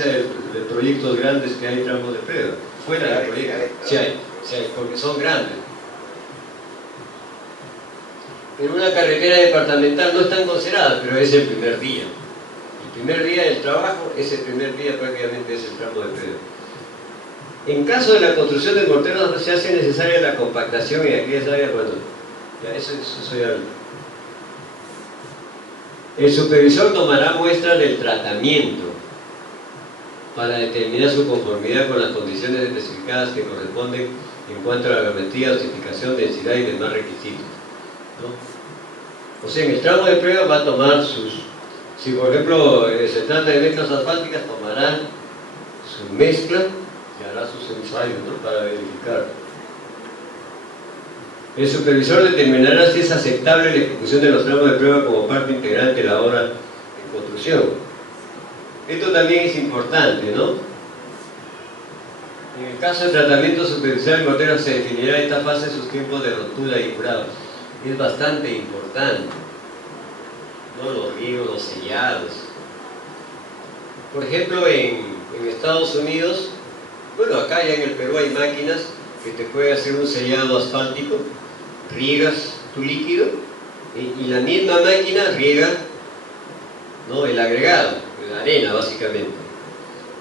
diferencia de proyectos grandes que hay tramos de prueba. Fuera del proyecto, sí hay, porque son grandes. En una carretera departamental no están consideradas, pero es el primer día. El primer día del trabajo, ese primer día prácticamente es el tramo de prueba. En caso de la construcción de morteros se hace necesaria la compactación y aquellas áreas, bueno, ya eso ya. El supervisor tomará muestras del tratamiento para determinar su conformidad con las condiciones especificadas que corresponden en cuanto a la geometría, dosificación, densidad y demás requisitos, ¿no? O sea, en el tramo de prueba va a tomar si por ejemplo se trata de mezclas asfálticas, tomarán su mezcla y hará sus ensayos, ¿no?, para verificar. El supervisor determinará si es aceptable la ejecución de los tramos de prueba como parte integrante de la obra de construcción. Esto también es importante, ¿no? En el caso de tratamiento superficial de morteros se definirá en esta fase sus tiempos de rotura y curado. Es bastante importante, ¿no? Los riegos, los sellados. Por ejemplo, en Estados Unidos, bueno, acá ya en el Perú hay máquinas que te pueden hacer un sellado asfáltico, riegas tu líquido y la misma máquina riega, ¿no?, el agregado, la arena básicamente,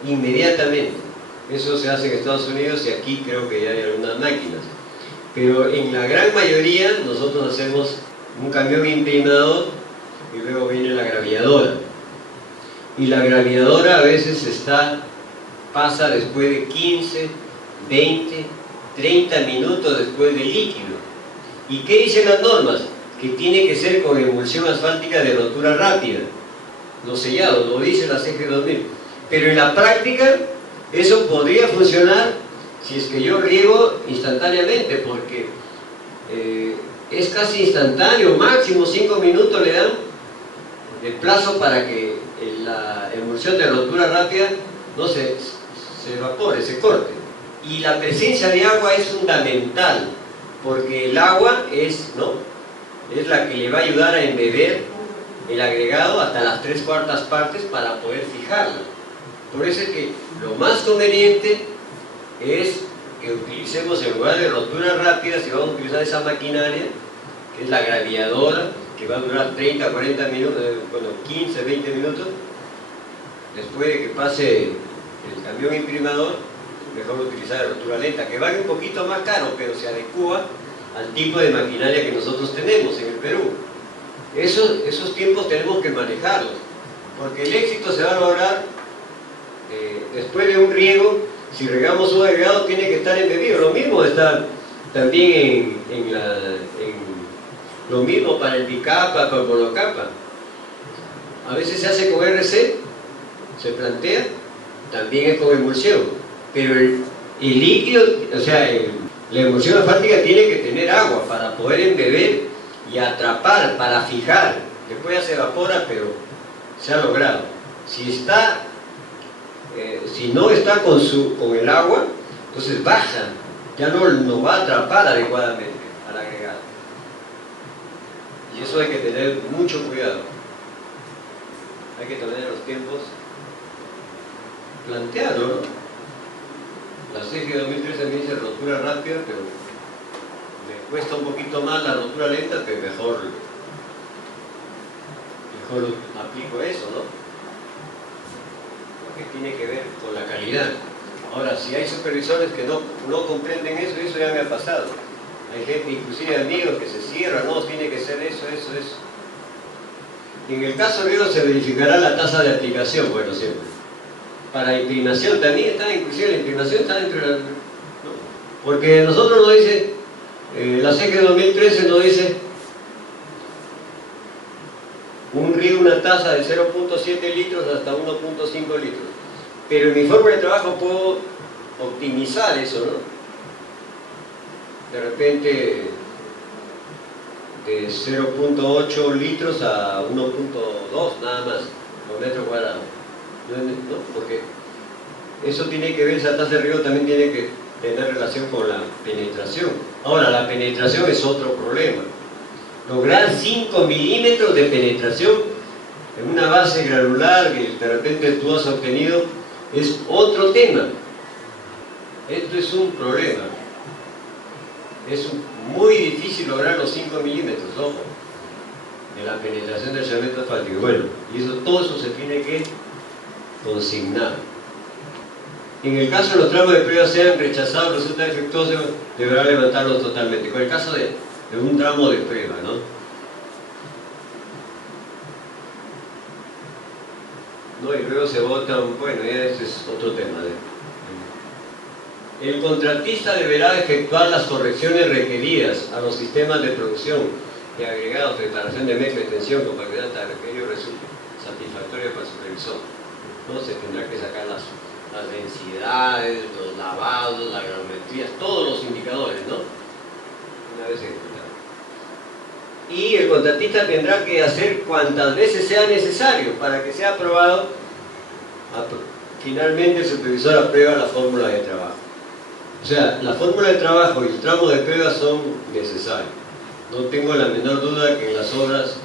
inmediatamente. Eso se hace en Estados Unidos y aquí creo que ya hay algunas máquinas. Pero en la gran mayoría nosotros hacemos un camión imprimador y luego viene la graviadora. Y la graviadora a veces pasa después de 15, 20, 30 minutos después del líquido. ¿Y qué dicen las normas? Que tiene que ser con emulsión asfáltica de rotura rápida. Los sellados, lo dice la CG 2000. Pero en la práctica eso podría funcionar si es que yo riego instantáneamente, porque es casi instantáneo, máximo 5 minutos le dan de plazo para que la emulsión de rotura rápida no se evapore, se corte. Y la presencia de agua es fundamental, porque el agua es la que le va a ayudar a embeber el agregado hasta las 3/4 partes para poder fijarlo. Por eso es que lo más conveniente es que utilicemos, en lugar de rotura rápida, si vamos a utilizar esa maquinaria, que es la graviadora, que va a durar 30, 40 minutos, bueno, 15, 20 minutos, después de que pase el camión imprimador, mejor utilizar la rotura lenta, que vale un poquito más caro, pero se adecua al tipo de maquinaria que nosotros tenemos en el Perú. Esos tiempos tenemos que manejarlos, porque el éxito se va a lograr después de un riego. Si regamos un agregado tiene que estar embebido. Lo mismo está también lo mismo para el bicapa, para el monocapa. A veces se hace con RC, se plantea, también es con emulsión, pero el líquido, o sea, la emulsión asfáltica tiene que tener agua para poder embeber y atrapar, para fijar. Después ya se evapora, pero se ha logrado. Si no está con el agua, entonces baja, ya no va a atrapar adecuadamente al agregado. Y eso hay que tener mucho cuidado. Hay que tener los tiempos planteados, ¿no? La CG 2013 me dice rotura rápida, pero me cuesta un poquito más la rotura lenta, pero mejor aplico eso, ¿no? Que tiene que ver con la calidad. Ahora, si hay supervisores que no comprenden eso ya me ha pasado. Hay gente, inclusive amigos, que se cierran, no, tiene que ser eso. Y en el caso de ellos se verificará la tasa de aplicación, bueno, siempre. Para imprimación también está, inclusive la imprimación está dentro de la... ¿no? Porque nosotros nos dice, la CG 2013 nos dice un riego, una tasa de 0.7 litros hasta 1.5 litros. Pero en mi forma de trabajo puedo optimizar eso, ¿no? De repente de 0.8 litros a 1.2 nada más por metro cuadrado, ¿no? Porque eso tiene que ver, esa tasa de riego también tiene que tener relación con la penetración. Ahora, la penetración es otro problema. Lograr 5 milímetros de penetración en una base granular que de repente tú has obtenido es otro tema. Esto es un problema. Es muy difícil lograr los 5 milímetros, ojo, de la penetración del cemento asfáltico. Bueno, y todo eso se tiene que consignar. En el caso de los tramos de prueba sean rechazados, resulta defectuoso, deberá levantarlos totalmente. Con el caso de un tramo de prueba, ¿no? Y luego se votan, bueno, ya ese es otro tema. El contratista deberá efectuar las correcciones requeridas a los sistemas de producción de agregados, preparación de mezcla y tensión con calidad hasta que ello resulte satisfactorio para el supervisor. ¿No? Se tendrá que sacar las densidades, los lavados, las granulometrías, todos los indicadores, ¿no? Una vez ejecutado. Y el contratista tendrá que hacer cuantas veces sea necesario para que sea aprobado. Finalmente el supervisor aprueba la fórmula de trabajo. O sea, la fórmula de trabajo y el tramo de prueba son necesarios. No tengo la menor duda que en las obras,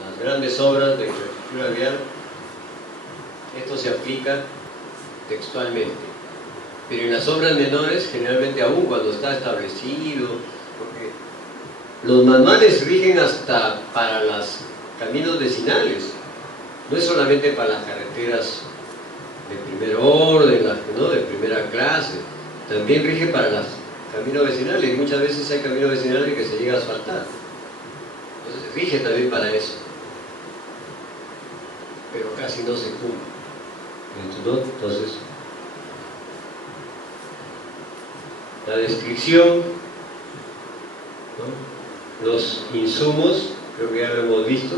las grandes obras de infraestructura vial, esto se aplica textualmente. Pero en las obras menores, generalmente aún cuando está establecido, porque los manuales rigen hasta para los caminos vecinales, no es solamente para las carreteras de primer orden, ¿no? De primera clase, también rige para los caminos vecinales, y muchas veces hay caminos vecinales que se llega a asfaltar. Entonces rige también para eso, pero casi no se cumple, ¿no? Entonces, la descripción, ¿no? Los insumos, creo que ya lo hemos visto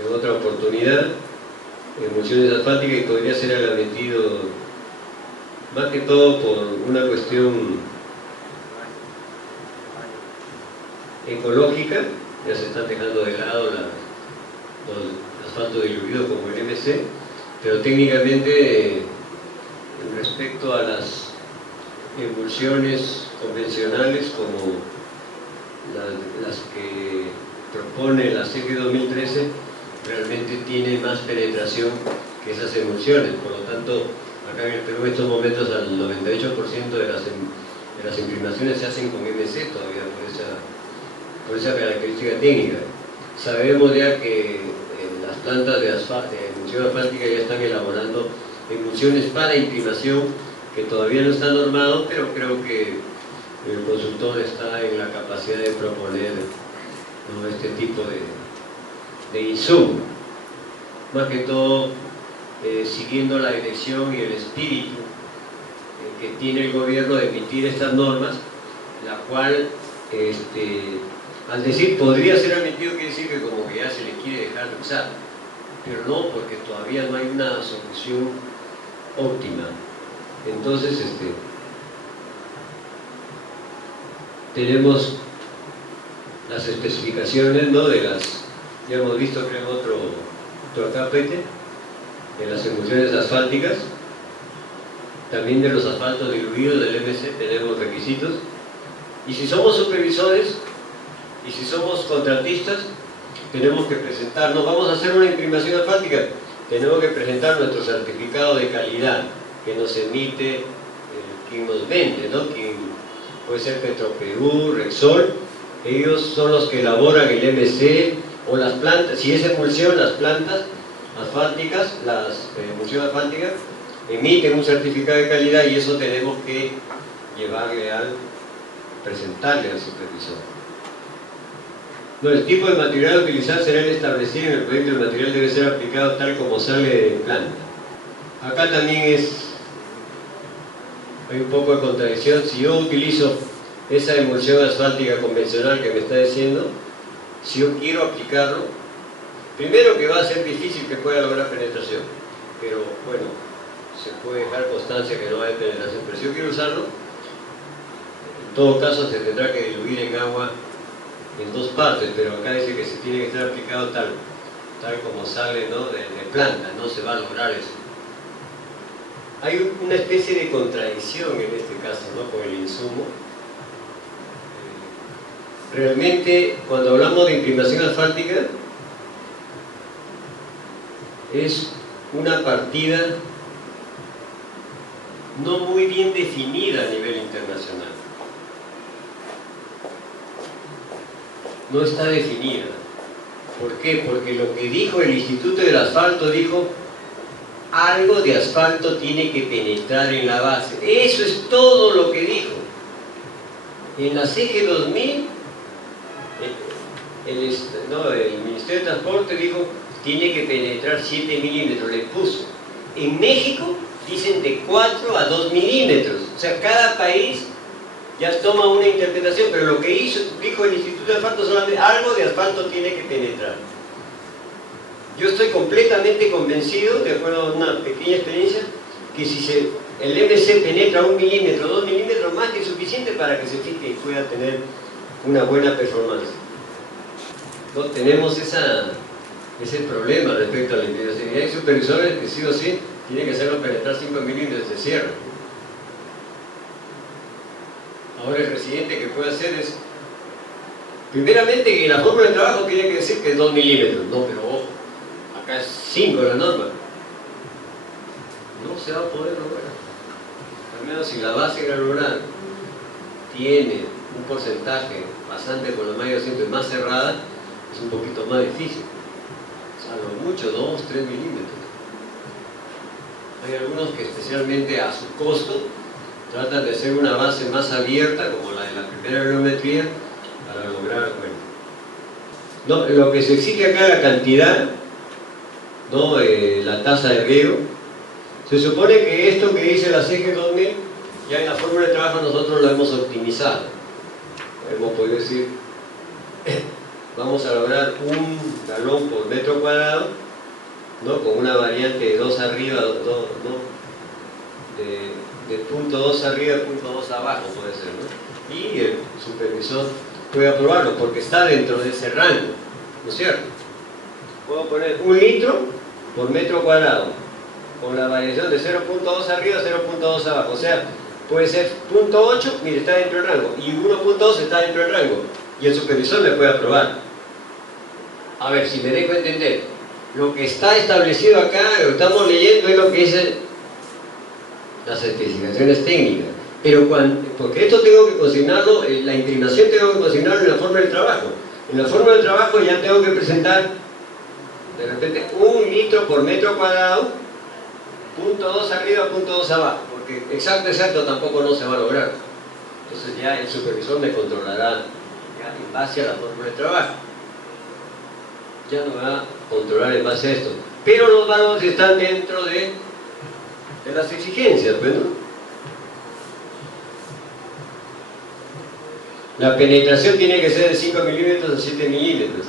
en otra oportunidad, emulsiones asfálticas, y podría ser admitido más que todo por una cuestión ecológica. Ya se están dejando de lado los asfaltos diluidos como el MC, pero técnicamente respecto a las emulsiones convencionales como las que propone la CG 2013, realmente tiene más penetración que esas emulsiones. Por lo tanto, acá en el Perú en estos momentos el 98% de las imprimaciones se hacen con MC todavía, por esa característica técnica. Sabemos ya que las plantas de emulsión asfáltica ya están elaborando emulsiones para imprimación que todavía no están normados, pero creo que el consultor está en la capacidad de proponer, ¿no? Este tipo de insumo, más que todo siguiendo la dirección y el espíritu que tiene el gobierno de emitir estas normas, la cual, al decir podría ser admitido, quiere decir que como que ya se le quiere dejar de usar, pero no, porque todavía no hay una solución óptima. Entonces, tenemos las especificaciones, ¿no? Ya hemos visto, creo, otro capítulo de las emulsiones asfálticas, también de los asfaltos diluidos del MC tenemos requisitos, y si somos supervisores y si somos contratistas, tenemos que presentarnos, vamos a hacer una imprimación asfáltica, tenemos que presentar nuestro certificado de calidad que nos emite quien nos vende, ¿no? Quien puede ser Petroperú, Rexol. Ellos son los que elaboran el MC o las plantas, si es emulsión, las plantas asfálticas, las emulsiones asfálticas emiten un certificado de calidad, y eso tenemos que presentarle al supervisor. No, el tipo de material a utilizar será el establecido en el proyecto. El material debe ser aplicado tal como sale de planta. Acá también hay un poco de contradicción. Si yo utilizo esa emulsión asfáltica convencional que me está diciendo, si yo quiero aplicarlo, primero que va a ser difícil que pueda lograr penetración, pero bueno, se puede dejar constancia que no va a haber penetración, pero si yo quiero usarlo, en todo caso se tendrá que diluir en agua en 2 partes, pero acá dice que se tiene que estar aplicado tal como sale, ¿no? de planta, no se va a lograr eso. Hay una especie de contradicción en este caso, ¿no? Con el insumo. Realmente, cuando hablamos de imprimación asfáltica, es una partida no muy bien definida a nivel internacional. No está definida. ¿Por qué? Porque lo que dijo el Instituto del Asfalto, dijo algo de asfalto tiene que penetrar en la base. Eso es todo lo que dijo. En la CG 2000, el Ministerio de Transporte dijo tiene que penetrar 7 milímetros, le puso. En México dicen de 4 a 2 milímetros. O sea, cada país ya toma una interpretación, pero lo que dijo el Instituto de Asfalto solamente algo de asfalto tiene que penetrar. Yo estoy completamente convencido, de acuerdo a una pequeña experiencia, que si el MC penetra 1 milímetro, 2 milímetros, más que suficiente para que se fije y pueda tener una buena performance. No tenemos ese problema respecto a la integración. Y hay supervisores que sí o sí tienen que hacerlo penetrar 5 milímetros de cierre. Ahora el residente que puede hacer es, primeramente, que la fórmula de trabajo tiene que decir que es 2 milímetros. No, pero ojo, acá es 5 la norma. No se va a poder lograr. Al menos si la base granular tiene un porcentaje bastante por la mayoría de más cerrada, es un poquito más difícil. A lo mucho 2, 3 milímetros. Hay algunos que especialmente a su costo tratan de hacer una base más abierta, como la de la primera geometría, para lograr, bueno. No, lo que se exige acá, la cantidad, ¿no? La tasa de riego. Se supone que esto que dice la CG 2000, ya en la fórmula de trabajo nosotros lo hemos optimizado. Hemos podido decir, vamos a lograr un galón por metro cuadrado, ¿no? Con una variante de 2 arriba, de punto 2 arriba, punto 2 abajo puede ser, ¿no? Y el supervisor puede aprobarlo porque está dentro de ese rango, ¿no es cierto? Puedo poner 1 litro por metro cuadrado con la variación de 0.2 arriba, 0.2 abajo, o sea, puede ser 0.8, mire, está dentro del rango, y 1.2 está dentro del rango, y el supervisor me puede aprobar. A ver, si me dejo entender, lo que está establecido acá, lo estamos leyendo, es lo que dice las especificaciones técnicas, pero porque esto tengo que consignarlo, la inclinación tengo que consignarlo en la forma del trabajo. En la forma del trabajo ya tengo que presentar, de repente, 1 litro por metro cuadrado, 0.2 arriba, 0.2 abajo, porque exacto tampoco no se va a lograr. Entonces ya el supervisor me controlará ya en base a la fórmula de trabajo. Ya no me va a controlar en base a esto. Pero los valores están dentro de las exigencias, pues, ¿no? La penetración tiene que ser de 5 milímetros a 7 milímetros.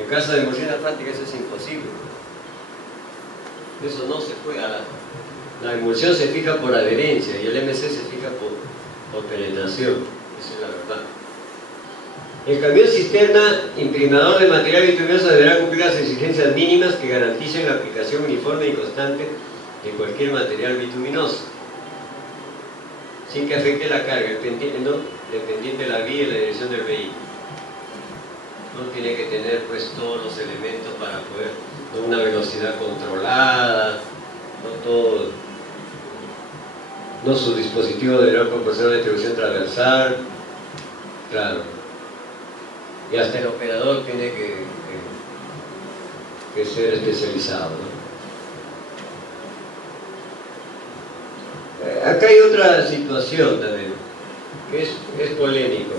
En caso de emulsión asfáltica eso es imposible. Eso no se puede. La emulsión se fija por adherencia y el MC se fija por penetración. Esa es la verdad. El camión cisterna imprimador de material bituminoso deberá cumplir las exigencias mínimas que garanticen la aplicación uniforme y constante de cualquier material bituminoso, sin que afecte la carga, dependiente de la vía y la dirección del vehículo. No tiene que tener pues todos los elementos para poder, con una velocidad controlada, no su dispositivo deberá proporcionar distribución transversal, claro. Y hasta el operador tiene que ser especializado, ¿no? Acá hay otra situación también, que es polémico.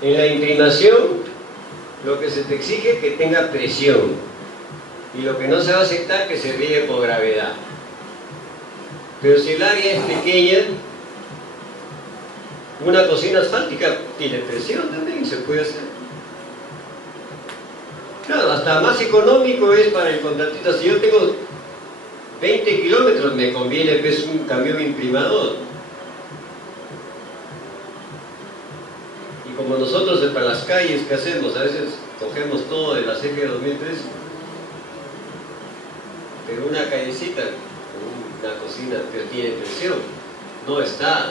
En la inclinación, lo que se te exige es que tenga presión, y lo que no se va a aceptar que se riegue por gravedad. Pero si el área es pequeña, una cocina asfáltica tiene presión también, se puede hacer. Claro, hasta más económico es para el contratista. Si yo tengo 20 kilómetros, me conviene pues un camión imprimador. Y como nosotros para las calles, ¿qué hacemos? A veces cogemos todo de la CG 2003, pero una callecita, una cocina que tiene presión, no está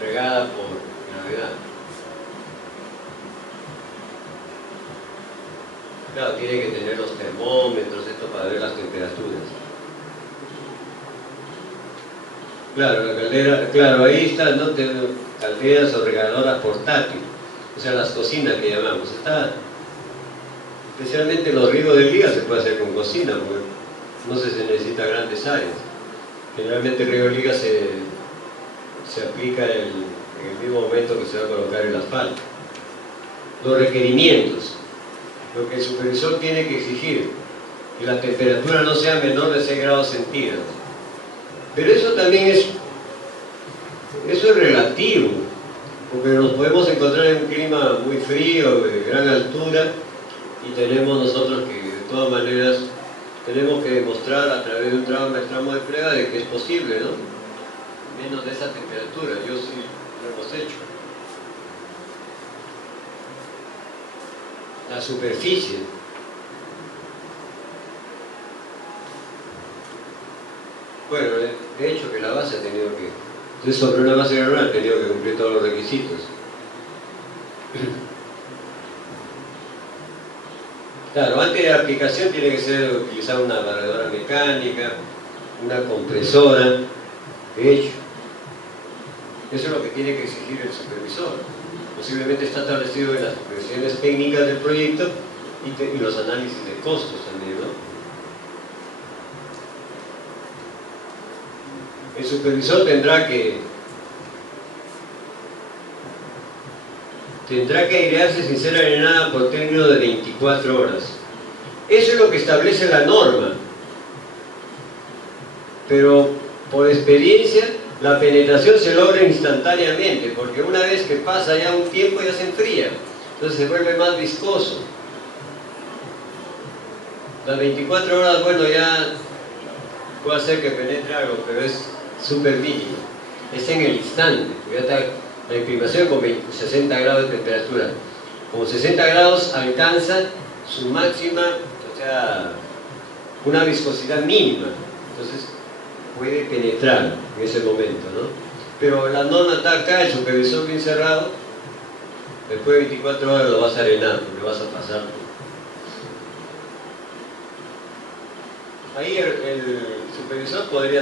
regada por gravedad. Claro, tiene que tener los termómetros, esto para ver las temperaturas. Claro, la caldera, claro, ahí están, ¿no? Calderas o regaladoras portátiles, o sea, las cocinas que llamamos. Está, especialmente los riegos del día se puede hacer con cocina, porque no se necesita grandes áreas. Generalmente el riego de liga se aplica en el mismo momento que se va a colocar el asfalto. Los requerimientos, lo que el supervisor tiene que exigir, que la temperatura no sea menor de 6 grados centígrados. Pero eso también eso es relativo, porque nos podemos encontrar en un clima muy frío, de gran altura, y tenemos nosotros que, de todas maneras, tenemos que demostrar a través de un tramo de prueba de que es posible, ¿no? Menos de esa temperatura, yo sí lo hemos hecho. La superficie. Bueno, de hecho que la base ha tenido que... Entonces sobre una base granular ha tenido que cumplir todos los requisitos. Claro, antes de la aplicación tiene que ser utilizar una barredora mecánica, una compresora, de hecho. Eso es lo que tiene que exigir el supervisor. Posiblemente está establecido en las previsiones técnicas del proyecto y los análisis de costos también, ¿no? El supervisor tendrá que airearse sin ser arenada por término de 24 horas. Eso es lo que establece la norma. Pero por experiencia, la penetración se logra instantáneamente, porque una vez que pasa ya un tiempo ya se enfría, entonces se vuelve más viscoso. Las 24 horas, bueno, ya puede hacer que penetre algo, pero es súper mínimo. Es en el instante, ya está la imprimación con 60 grados de temperatura. Con 60 grados alcanza su máxima, o sea, una viscosidad mínima. Entonces puede penetrar en ese momento, ¿no? Pero la norma está acá, el supervisor bien cerrado, después de 24 horas lo vas a arenar, porque vas a pasar. Ahí el supervisor podría,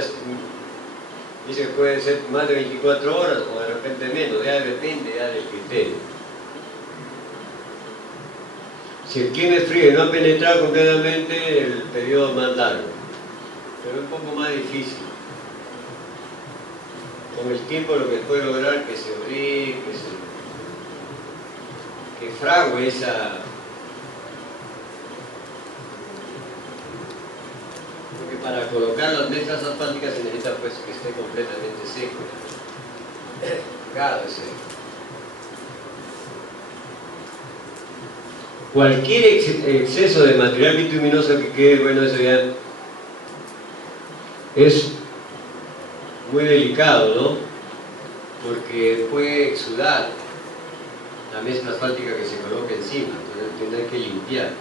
dice que puede ser más de 24 horas o de repente menos, ya depende ya del criterio. Si el clima es frío y no ha penetrado completamente, el periodo es más largo, pero es un poco más difícil. Con el tiempo lo que puede lograr que se abrí, que frague esa... Porque para colocar las mezclas asfálticas se necesita pues que esté completamente seco. Claro, cualquier exceso de material bituminoso que quede, bueno, eso ya es muy delicado, ¿no? Porque puede exudar la mezcla asfáltica que se coloca encima, entonces tendrá que limpiar.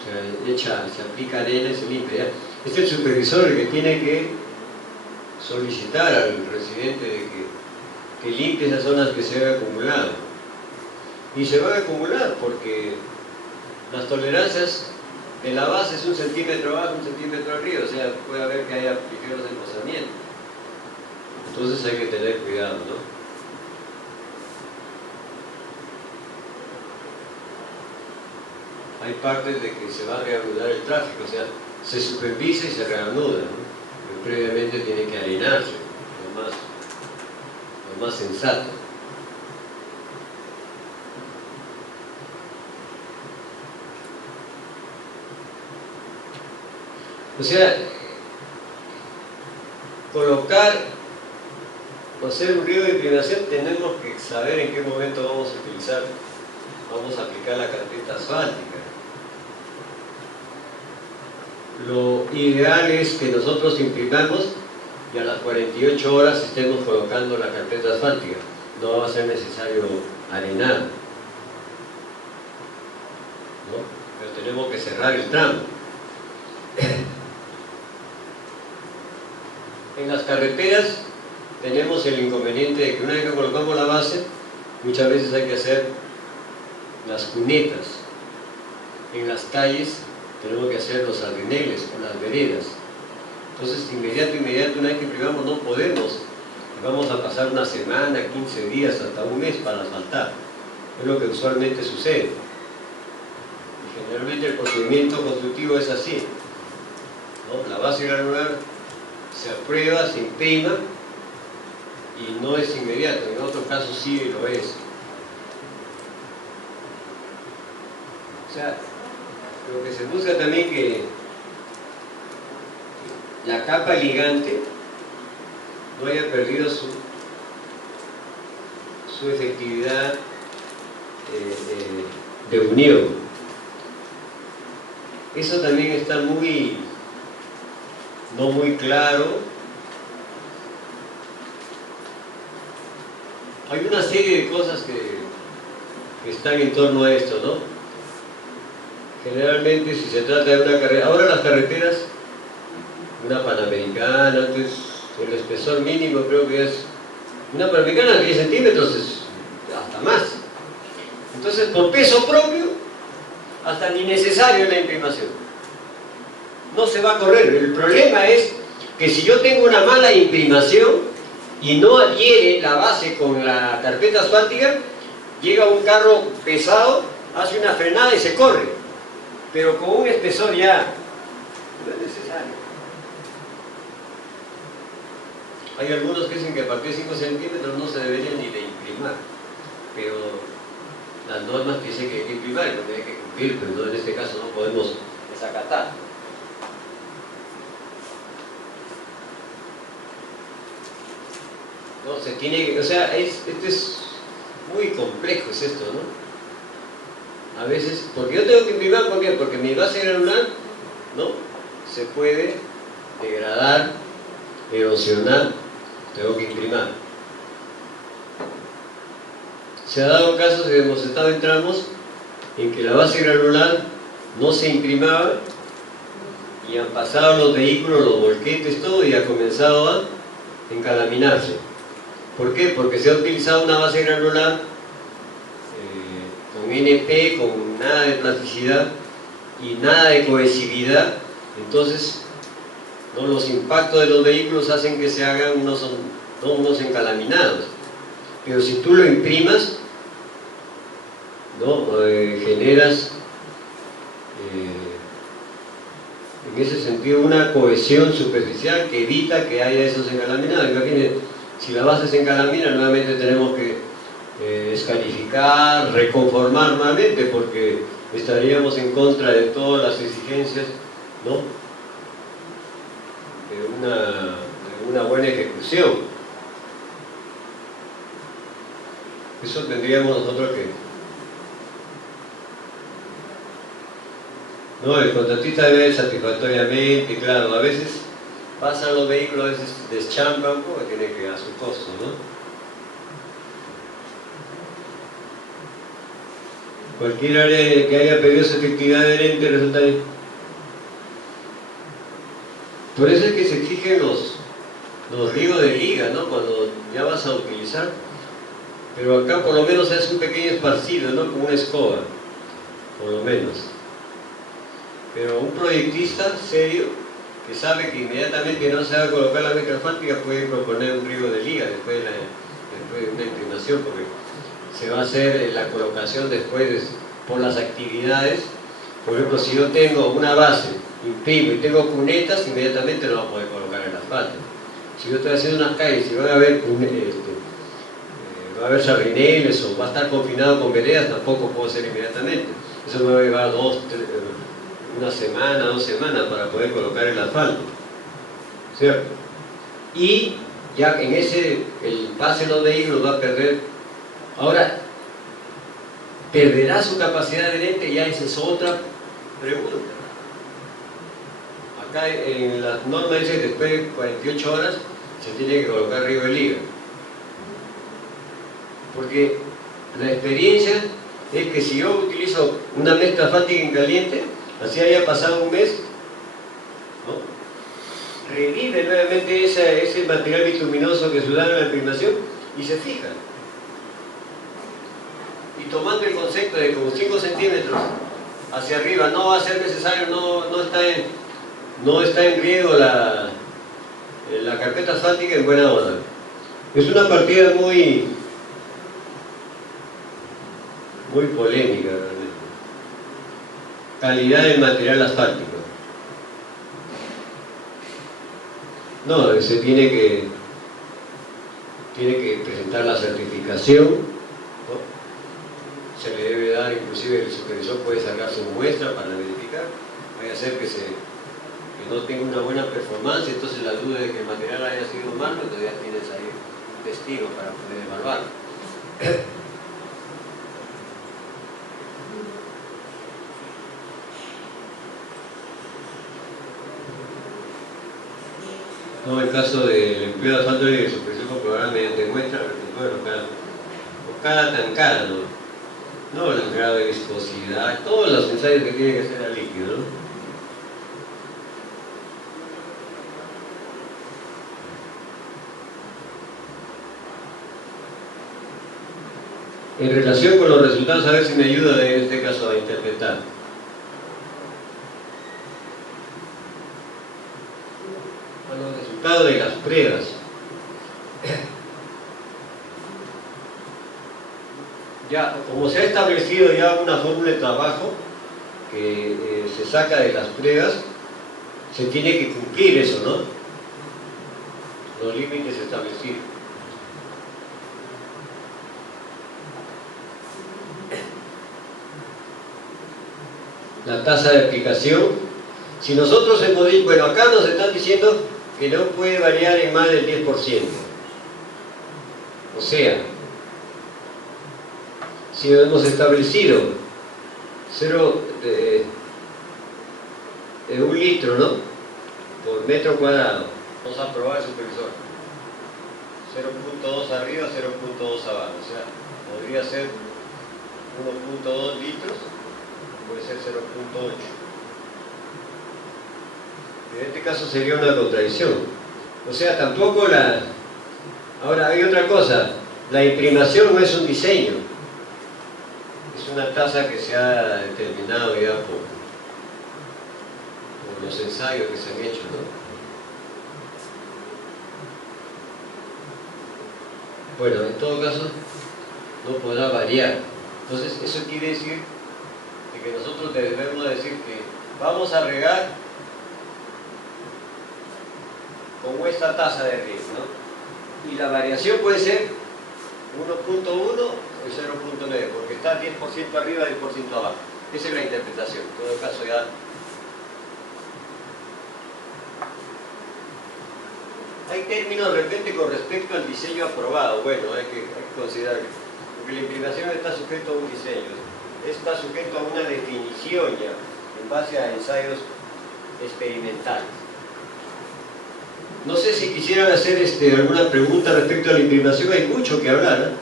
O sea, se aplica arena y se limpia. ¿Ya? Es el supervisor el que tiene que solicitar al residente de que limpie esas zonas que se han acumulado. Y se van a acumular porque las tolerancias de la base es 1 centímetro abajo, 1 centímetro arriba, o sea, puede haber que haya ligeros desplazamientos. Entonces hay que tener cuidado, ¿no? Hay partes de que se va a reanudar el tráfico, o sea, se supervisa y se reanuda, ¿no? Pero previamente tiene que arenarse, lo más sensato. O sea, colocar o hacer un riego de inclinación, tenemos que saber en qué momento vamos a utilizar, vamos a aplicar la carpeta asfáltica. Lo ideal es que nosotros imprimamos y a las 48 horas estemos colocando la carpeta asfáltica. No va a ser necesario arenar, ¿no? Pero tenemos que cerrar el tramo. En las carreteras tenemos el inconveniente de que una vez que colocamos la base, muchas veces hay que hacer las cunetas. En las calles tenemos que hacer los arreneles o las veredas. Entonces, inmediato, una vez que imprimamos no podemos. Vamos a pasar una semana, 15 días, hasta un mes para asfaltar. Es lo que usualmente sucede. Y generalmente el procedimiento constructivo es así, ¿no? La base granular se aprueba, se imprima y no es inmediato. En otros casos sí lo es. O sea, lo que se busca también que la capa ligante no haya perdido su efectividad de unión. Eso también está no muy claro. Hay una serie de cosas que están en torno a esto, ¿no? Generalmente si se trata de una carretera, ahora las carreteras, una panamericana, entonces el espesor mínimo creo que es, una panamericana de 10 centímetros, es hasta más. Entonces por peso propio, hasta ni necesario la imprimación. No se va a correr. El problema es que si yo tengo una mala imprimación y no adhiere la base con la carpeta asfáltica, llega un carro pesado, hace una frenada y se corre. Pero con un espesor ya no es necesario. Hay algunos que dicen que a partir de 5 centímetros no se debería ni de imprimar, pero las normas dicen que hay que imprimar y porque hay que cumplir, pero en este caso no podemos desacatar. No, se tiene que, o sea, esto es muy complejo, es esto, ¿no? A veces, porque yo tengo que imprimir, ¿por qué? Porque mi base granular, ¿no?, se puede degradar, erosionar, tengo que imprimar. Se ha dado casos que hemos estado en tramos en que la base granular no se imprimaba y han pasado los vehículos, los volquetes, todo, y ha comenzado a encalaminarse. ¿Por qué? Porque se ha utilizado una base granular con NP, con nada de plasticidad y nada de cohesividad. Entonces, ¿no?, los impactos de los vehículos hacen que se hagan unos encalaminados. Pero si tú lo imprimas, ¿no?, generas en ese sentido una cohesión superficial que evita que haya esos encalaminados. Imagínense, si la base se encalamina, nuevamente tenemos que descalificar, reconformar nuevamente, porque estaríamos en contra de todas las exigencias, ¿no?, de una buena ejecución. Eso tendríamos nosotros que... No, el contratista debe ver satisfactoriamente, claro, a veces pasan los vehículos, a veces deschampan, porque tiene que a su costo, ¿no? Cualquier área que haya pedido su efectividad adherente resulta ahí. Por eso es que se exigen los riegos de liga, ¿no?, cuando ya vas a utilizar. Pero acá por lo menos se hace un pequeño esparcido, ¿no?, como una escoba, por lo menos. Pero un proyectista serio, que sabe que inmediatamente no se va a colocar la mezcla asfáltica, puede proponer un riego de liga después de una inclinación, porque se va a hacer la colocación después por las actividades. Por ejemplo, si yo tengo una base, imprimo y tengo cunetas, inmediatamente no va a poder colocar el asfalto. Si yo estoy haciendo unas calles y va a haber sardineles o va a estar confinado con veredas, tampoco puedo hacer inmediatamente. Eso me va a llevar una semana, 2 semanas para poder colocar el asfalto, ¿cierto? Y ya en el pase de los vehículos va a perder. Ahora, ¿perderá su capacidad adherente? Ya esa es otra pregunta. Acá en las normas dice que después de 48 horas se tiene que colocar riego de liga. Porque la experiencia es que si yo utilizo una mezcla asfáltica en caliente, así haya pasado un mes, ¿no?, revive nuevamente ese material bituminoso que sudaron en la imprimación y se fija. Y tomando el concepto de como 5 centímetros hacia arriba no va a ser necesario, no está en riesgo carpeta asfáltica en buena onda. Es una partida muy polémica realmente. Calidad del material asfáltico. No, se tiene que presentar la certificación, ¿no? Se le debe dar, inclusive el supervisor puede sacar su muestra para verificar. Vaya a ser que no tenga una buena performance, entonces la duda de que el material haya sido malo, entonces ya tienes ahí un testigo para poder evaluar. No, el caso del empleo de asfalto y de supervisión comprobada mediante muestra respecto de cada tancada, ¿no? El grado de viscosidad, todos los ensayos que tiene que hacer al líquido, ¿no? En relación con los resultados, a ver si me ayuda en este caso a interpretar. Con los resultados de las pruebas. Ya, como se ha establecido ya una fórmula de trabajo que se saca de las pruebas, se tiene que cumplir eso, ¿no? Los límites establecidos. La tasa de aplicación, si nosotros hemos dicho, bueno, acá nos están diciendo que no puede variar en más del 10%. O sea, si hemos establecido 1 litro, ¿no? Por metro cuadrado, vamos a probar el supervisor. 0.2 arriba, 0.2 abajo, o sea, podría ser 1.2 litros, puede ser 0.8. En este caso sería una contradicción. O sea, tampoco la... Ahora, hay otra cosa, la imprimación no es un diseño, es una tasa que se ha determinado ya por los ensayos que se han hecho, ¿no? Bueno, en todo caso, no podrá variar. Entonces, eso quiere decir que nosotros debemos decir que vamos a regar con esta tasa de riesgo, ¿no? Y la variación puede ser 1.1 o 0.9, porque está 10% arriba y 10% abajo. Esa es la interpretación. En todo caso ya... Hay términos de repente con respecto al diseño aprobado. Bueno, hay que considerar, porque la imprimación está sujeto a un diseño, está sujeto a una definición ya, en base a ensayos experimentales. No sé si quisieran hacer alguna pregunta respecto a la imprimación, hay mucho que hablar, ¿eh?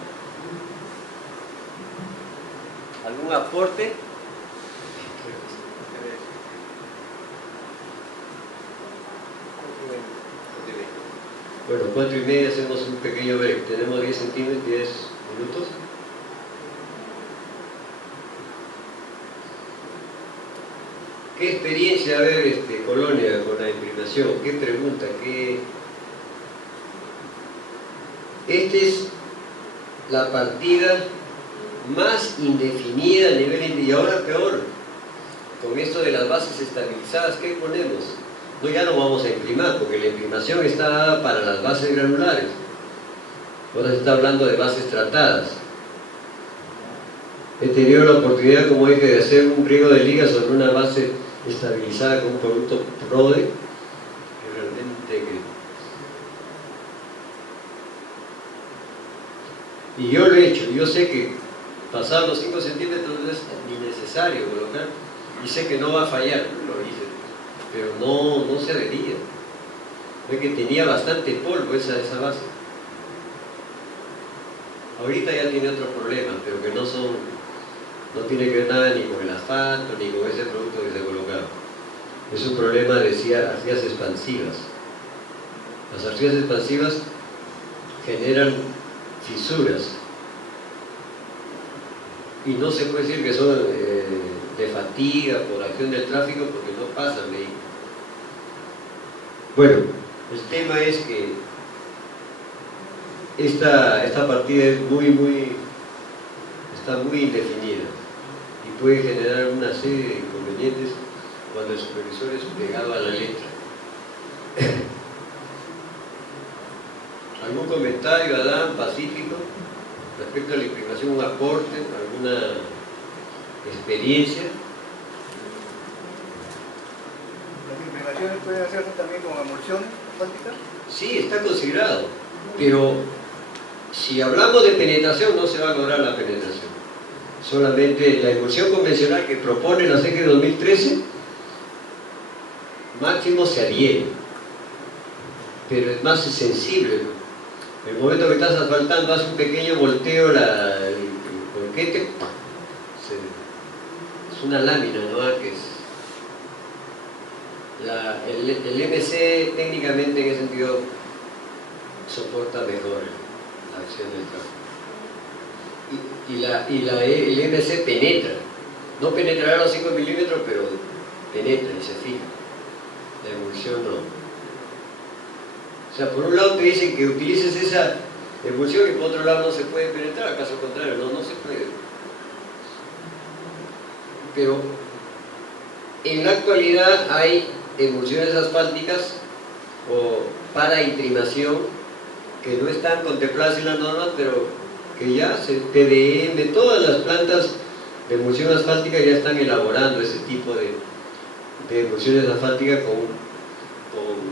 ¿Algún aporte? Bueno, 4:30 hacemos un pequeño break. Tenemos 10 centímetros, 10 minutos. ¿Qué experiencia, a ver, Colonia, con la imprimación? ¿Qué pregunta? Esta es la partida más indefinida a nivel, y ahora peor, con esto de las bases estabilizadas, ¿qué ponemos? No, ya no vamos a imprimar, porque la imprimación está dada para las bases granulares. Ahora se está hablando de bases tratadas. He tenido la oportunidad, como dije, de hacer un riego de liga sobre una base estabilizada con un producto PRODE, que realmente... Y yo lo he hecho, yo sé que pasar los 5 centímetros no es ni necesario colocar, y sé que no va a fallar, lo hice, pero no se adhería. Ve que tenía bastante polvo esa base. Ahorita ya tiene otros problemas, pero que no tiene que ver nada ni con el asfalto, ni con ese producto que se ha colocado. Es un problema de arcillas expansivas. Las arcillas expansivas generan fisuras. Y no se puede decir que son de fatiga por acción del tráfico, porque no pasan vehículos. Bueno, El tema es que esta partida es está muy indefinida y puede generar una serie de inconvenientes cuando el supervisor es pegado a la letra. ¿Algún comentario, Adán, pacífico, respecto a la imprimación, un aporte, alguna experiencia? ¿Las imprimaciones pueden hacerse también con emulsiones asfálticas? Sí, está considerado, pero si hablamos de penetración no se va a lograr la penetración. Solamente la emulsión convencional que propone la CG 2013 máximo se adhiere, pero es más sensible. En el momento que estás asfaltando hace un pequeño volteo el bolquete, es una lámina, ¿no? Que el MC técnicamente en ese sentido soporta mejor la acción del trabajo. El MC penetra, no penetrará los 5 milímetros, pero penetra y se fija. La emulsión no. O sea, por un lado te dicen que utilices esa emulsión y por otro lado no se puede penetrar, caso contrario, no se puede. Pero en la actualidad hay emulsiones asfálticas o para imprimación que no están contempladas en las normas, pero que ya TDM, todas las plantas de emulsión asfáltica ya están elaborando ese tipo de emulsiones asfálticas con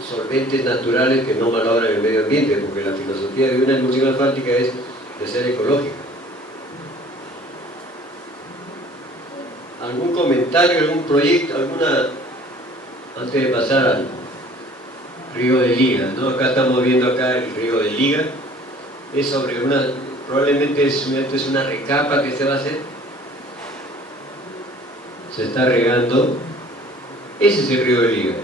solventes naturales que no malogran el medio ambiente, porque la filosofía de una emulsión asfáltica es de ser ecológica. ¿Algún comentario, algún proyecto, antes de pasar al río de Liga, ¿no? Acá estamos viendo el río de Liga, es sobre probablemente es una recapa que se va a hacer, se está regando, ese es el río de Liga.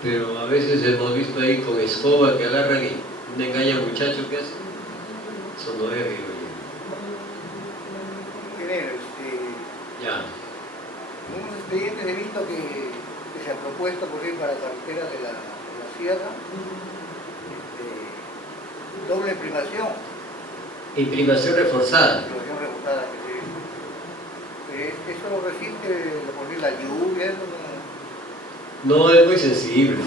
Pero a veces hemos visto ahí con escoba que agarran y un engaña muchachos que hacen, eso no es río de Liga. Ingeniero, Ya. en unos expedientes he visto que se ha propuesto, por ejemplo, para la carretera de la sierra, doble imprimación. Imprimación reforzada. Imprimación reforzada que se hizo. ¿Eso lo resiste por la lluvia? No es muy sensible.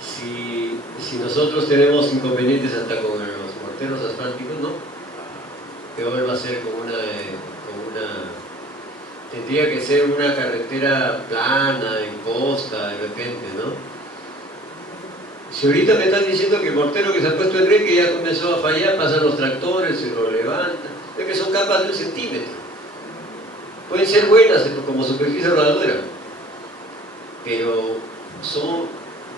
Si nosotros tenemos inconvenientes hasta con los morteros asfálticos, no. Peor va a ser tendría que ser una carretera plana, en costa, de repente, ¿no? Si ahorita me están diciendo que el mortero que se ha puesto en red, que ya comenzó a fallar, pasan los tractores, se lo levantan, es que son capas de 1 centímetro. Pueden ser buenas como superficie rodadura, pero son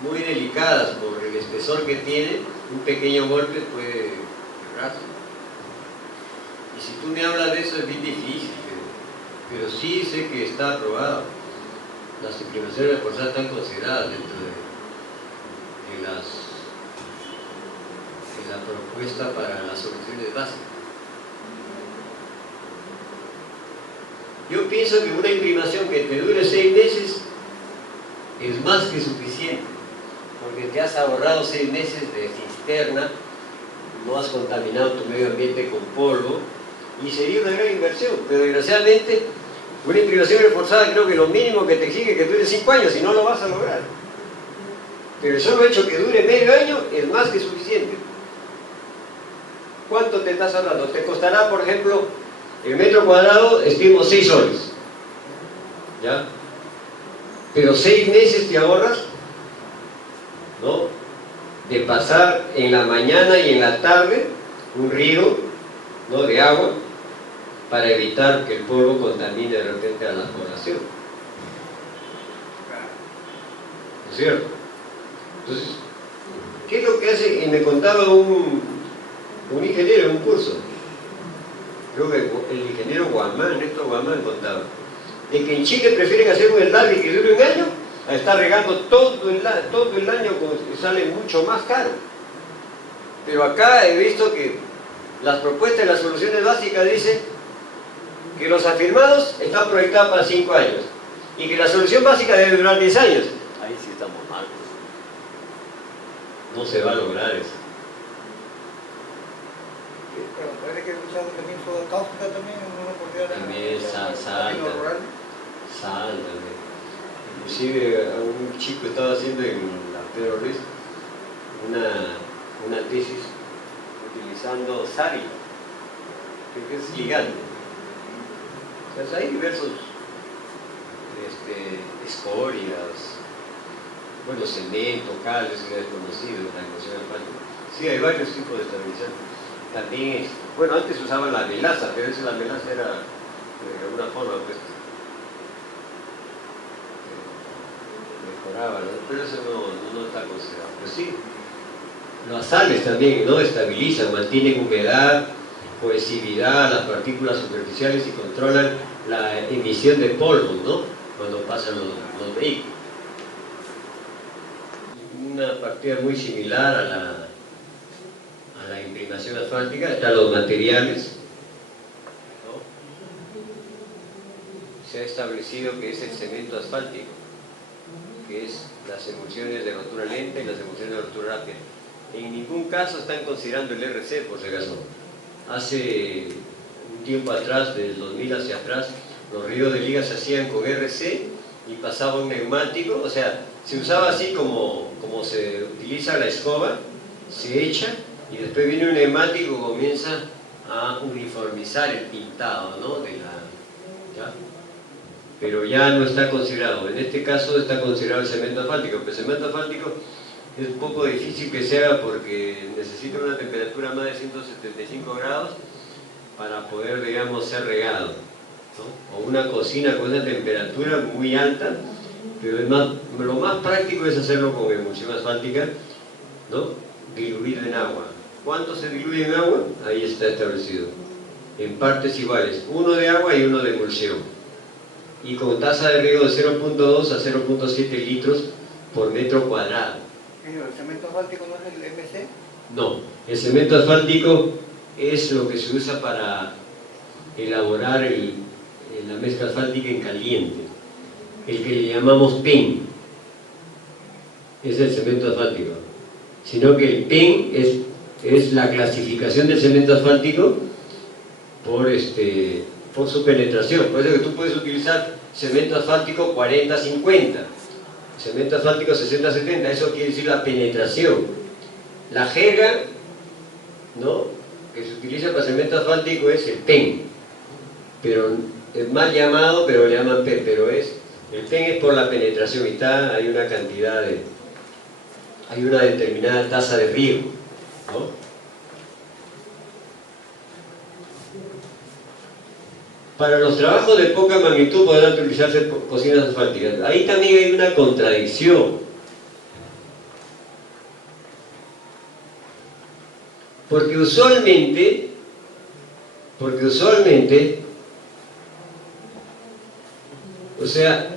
muy delicadas por el espesor que tiene, un pequeño golpe puede quebrarse. Y si tú me hablas de eso es bien difícil, pero sí sé que está aprobado. Las imprimaciones reforzadas están consideradas dentro de la propuesta para las soluciones básicas. Yo pienso que una imprimación que te dure 6 meses es más que suficiente, porque te has ahorrado 6 meses de cisterna, no has contaminado tu medio ambiente con polvo, y sería una gran inversión, pero desgraciadamente una imprimación reforzada creo que lo mínimo que te exige es que dure 5 años, y no lo vas a lograr. Pero el solo hecho que dure medio año es más que suficiente. ¿Cuánto te estás ahorrando? Te costará, por ejemplo, el metro cuadrado, estimo 6 soles. ¿Ya? Pero 6 meses te ahorras, ¿no? De pasar en la mañana y en la tarde un río, ¿no?, de agua, para evitar que el polvo contamine de repente a la población. ¿No es cierto? Entonces, ¿qué es lo que hace? Y me contaba un ingeniero en un curso, creo que el ingeniero Guamán, Néstor Guamán, contaba, de que en Chile prefieren hacer un enlace que dure 1 año a estar regando todo el año, que sale mucho más caro. Pero acá he visto que las propuestas de las soluciones básicas dicen que los afirmados están proyectados para 5 años y que la solución básica debe durar 10 años. Ahí sí estamos mal. No se va a lograr eso. Pero parece que he escuchado también soda cáustica también, no podría dar. También sal también. Inclusive un chico estaba haciendo en la Pedro Ruiz una tesis utilizando sari, que es ligante. Entonces hay diversos escorias, bueno, cemento, cal, eso ya es conocido, la ecuación asfáltica. Sí, hay varios tipos de estabilizantes. También, bueno, antes usaban la melaza, pero esa la melaza era de alguna forma pues mejoraba, ¿no? Pero eso no está considerado. Pues sí, las sales también, ¿no? Estabilizan, mantienen humedad, cohesividad, las partículas superficiales y controlan la emisión de polvo, ¿no? Cuando pasan los vehículos. Una partida muy similar a la imprimación asfáltica están los materiales, ¿no? Se ha establecido que es el cemento asfáltico, que es las emulsiones de rotura lenta y las emulsiones de rotura rápida. En ningún caso están considerando el RC, por si acaso. Hace un tiempo atrás, del 2000 hacia atrás, los ríos de liga se hacían con RC y pasaba un neumático, o sea, se usaba así como se utiliza la escoba, se echa y después viene un neumático y comienza a uniformizar el pintado, ¿no? ¿Ya? Pero ya no está considerado. En este caso está considerado el cemento asfáltico, pero el cemento asfáltico es un poco difícil que se haga porque necesita una temperatura más de 175 grados para poder, digamos, ser regado, ¿no? O una cocina con una temperatura muy alta, pero lo más práctico es hacerlo con emulsión asfáltica, ¿no? Diluido en agua. ¿Cuánto se diluye en agua? Ahí está establecido. En partes iguales, uno de agua y uno de emulsión. Y con tasa de riego de 0.2 a 0.7 litros por metro cuadrado. ¿El cemento asfáltico no es el MC? No, el cemento asfáltico es lo que se usa para elaborar la mezcla asfáltica en caliente, el que le llamamos PEN, es el cemento asfáltico. Sino que el PEN es la clasificación del cemento asfáltico por su penetración. Por eso que tú puedes utilizar cemento asfáltico 40-50, cemento asfáltico 60-70, eso quiere decir la penetración. La jerga, ¿no?, que se utiliza para cemento asfáltico es el PEN, pero es mal llamado, pero le llaman PEN, pero el PEN es por la penetración y hay una cantidad hay una determinada tasa de riego, ¿no? Para los trabajos de poca magnitud podrán utilizarse cocinas asfálticas. Ahí también hay una contradicción. Porque usualmente, o sea,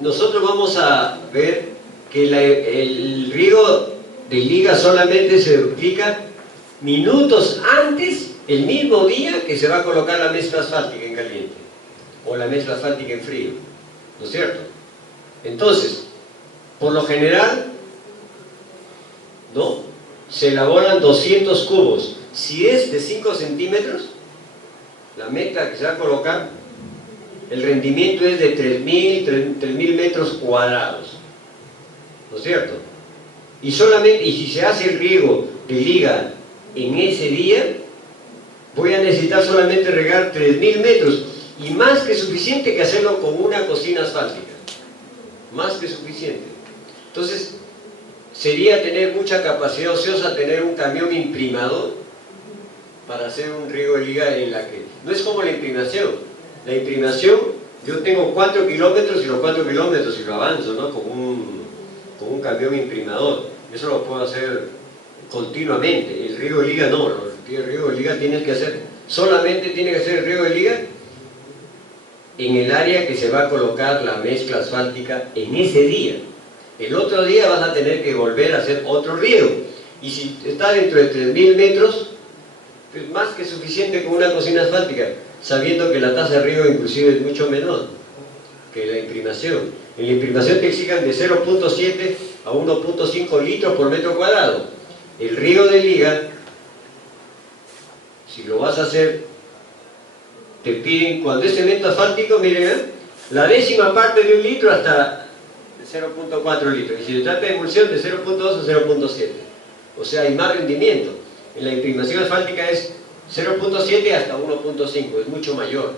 nosotros vamos a ver que el riego de liga solamente se aplica minutos antes, el mismo día que se va a colocar la mezcla asfáltica en caliente o la mezcla asfáltica en frío, ¿no es cierto? Entonces, por lo general, ¿no?, se elaboran 200 cubos. Si es de 5 centímetros, la mezcla que se va a colocar, el rendimiento es de 3.000 metros cuadrados, ¿no es cierto? Y si se hace el riego de liga en ese día, voy a necesitar solamente regar 3.000 metros, y más que suficiente que hacerlo con una cocina asfáltica, más que suficiente. Entonces, sería tener mucha capacidad ociosa tener un camión imprimador para hacer un riego de liga en la que... No es como la imprimación. La imprimación, yo tengo 4 kilómetros y los 4 kilómetros y lo avanzo, ¿no?, con un camión imprimador. Eso lo puedo hacer continuamente. El riego de liga no. El riego de liga solamente tiene que hacer el riego de liga en el área que se va a colocar la mezcla asfáltica en ese día. El otro día vas a tener que volver a hacer otro riego. Y si está dentro de 3.000 metros, pues más que suficiente con una cocina asfáltica. sabiendo que la tasa de riego inclusive es mucho menor que la imprimación. En la imprimación te exigen de 0.7 a 1.5 litros por metro cuadrado. El riego de liga, si lo vas a hacer, te piden, cuando es cemento asfáltico, miren, la décima parte de un litro hasta 0.4 litros. Y si se trata de emulsión, de 0.2 a 0.7. O sea, hay más rendimiento. En la imprimación asfáltica es 0.7 hasta 1.5, es mucho mayor.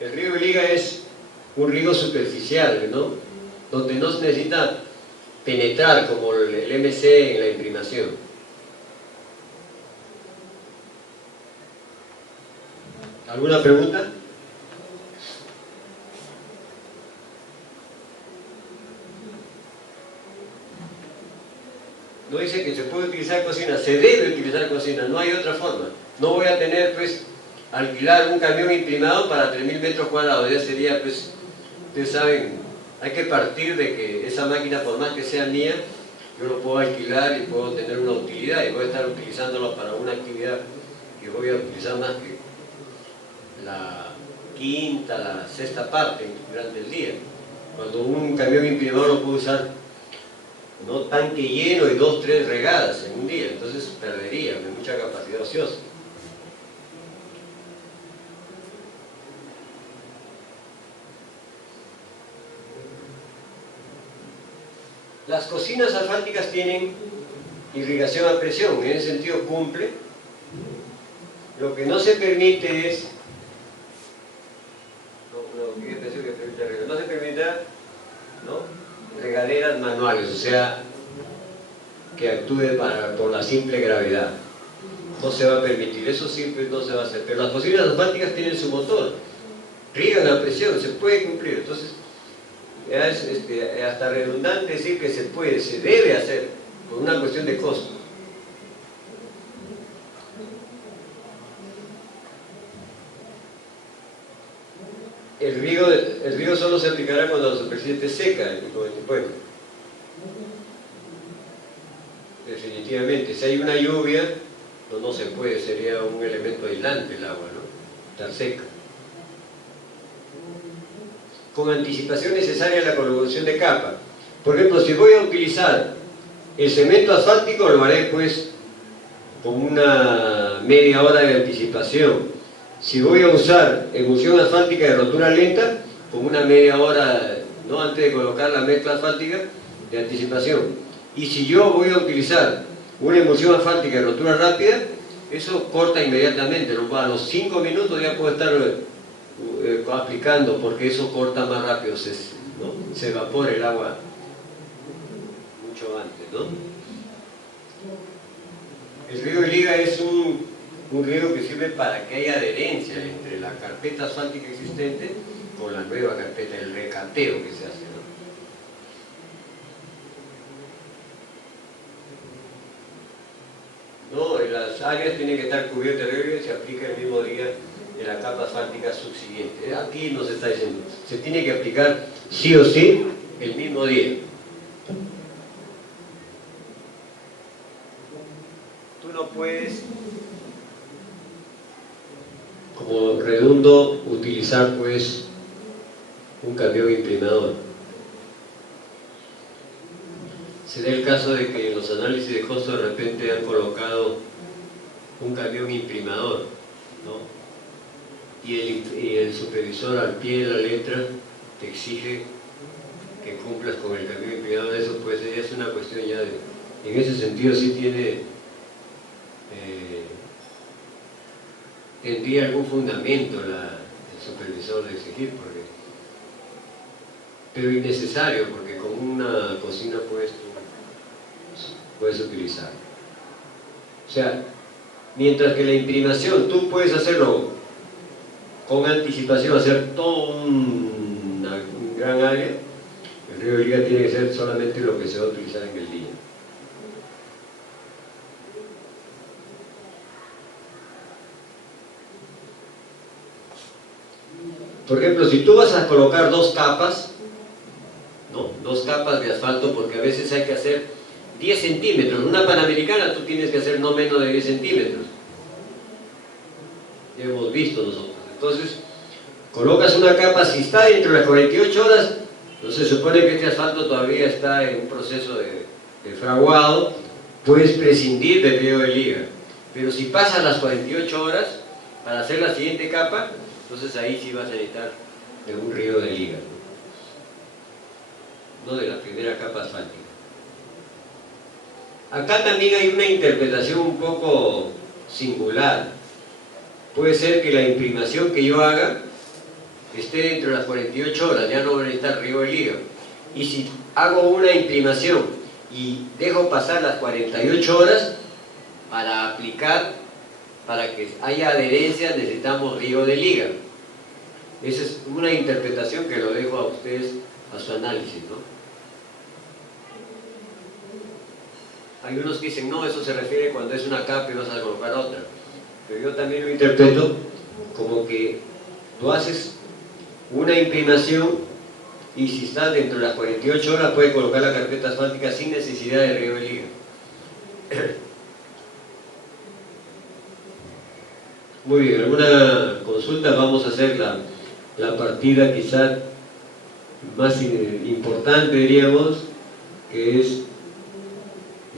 El riego de liga es un riego superficial, ¿no? Donde no se necesita penetrar como el MC en la imprimación. ¿Alguna pregunta? No dice que se puede utilizar cocina, se debe utilizar cocina, no hay otra forma. No voy a tener, pues, alquilar un camión imprimado para 3.000 metros cuadrados, ya sería, pues, ustedes saben, hay que partir de que esa máquina, por más que sea mía, yo lo puedo alquilar y puedo tener una utilidad y voy a estar utilizándolo para una actividad que voy a utilizar más que la quinta, la sexta parte durante el día. Cuando un camión imprimado lo puedo usar no tanque lleno y 2 o 3 regadas en un día, entonces perdería mucha capacidad ociosa. Las cocinas asfálticas tienen irrigación a presión, en ese sentido cumple. Lo que no se permite es, no se permita, ¿no?, regaderas manuales, o sea, que actúe por la simple gravedad. No se va a permitir, eso siempre no se va a hacer. Pero las cocinas asfálticas tienen su motor, riegan a presión, se puede cumplir. Entonces, ya es hasta redundante decir que se puede, se debe hacer, por una cuestión de costo. El riego solo se aplicará cuando la superficie esté seca, bueno, definitivamente. Si hay una lluvia, no se puede, sería un elemento aislante el agua, ¿no?, estar seca. Con anticipación necesaria la colocación de capa. Por ejemplo, si voy a utilizar el cemento asfáltico, lo haré pues con una media hora de anticipación. Si voy a usar emulsión asfáltica de rotura lenta, con una media hora, ¿no?, antes de colocar la mezcla asfáltica, de anticipación. Y si yo voy a utilizar una emulsión asfáltica de rotura rápida, eso corta inmediatamente, ¿no? A los 5 minutos ya puedo estar aplicando, porque eso corta más rápido, ¿no?, se evapora el agua mucho antes, ¿no? El riego de liga es un riego que sirve para que haya adherencia entre la carpeta asfáltica existente con la nueva carpeta, el recateo que se hace, ¿no? Las áreas tienen que estar cubiertas de riego y se aplica el mismo día de la capa asfáltica subsiguiente. Aquí nos está diciendo, se tiene que aplicar sí o sí el mismo día. Tú no puedes, como redundo, utilizar pues un camión imprimador. Se da el caso de que en los análisis de costo de repente han colocado un camión imprimador, ¿no?, y el supervisor al pie de la letra te exige que cumplas con el camión imprimador. Eso pues es una cuestión ya de, en ese sentido sí tendría algún fundamento el supervisor de exigir, pero innecesario, porque con una cocina puedes utilizar. O sea, mientras que la imprimación tú puedes hacerlo con anticipación, hacer toda una gran área, el riego de liga tiene que ser solamente lo que se va a utilizar en el día. Por ejemplo, si tú vas a colocar 2 capas, ¿no?, 2 capas de asfalto, porque a veces hay que hacer 10 centímetros, una panamericana tú tienes que hacer no menos de 10 centímetros. hemos visto nosotros. Entonces, colocas una capa, si está dentro de las 48 horas, entonces se supone que este asfalto todavía está en un proceso de fraguado, puedes prescindir del riego de liga. Pero si pasan las 48 horas para hacer la siguiente capa, entonces ahí sí vas a necesitar de un riego de liga, no de la primera capa asfáltica. Acá también hay una interpretación un poco singular. Puede ser que la imprimación que yo haga esté dentro de las 48 horas, ya no voy a necesitar riego de liga. Y si hago una imprimación y dejo pasar las 48 horas para aplicar, para que haya adherencia, necesitamos riego de liga. Esa es una interpretación que lo dejo a ustedes a su análisis, ¿no? Hay unos que dicen, no, eso se refiere cuando es una capa y vas a colocar otra. Pero yo también lo interpreto como que tú haces una imprimación y si estás dentro de las 48 horas puedes colocar la carpeta asfáltica sin necesidad de riego de liga. Muy bien, ¿alguna consulta? Vamos a hacer la partida quizás más importante, diríamos, que es,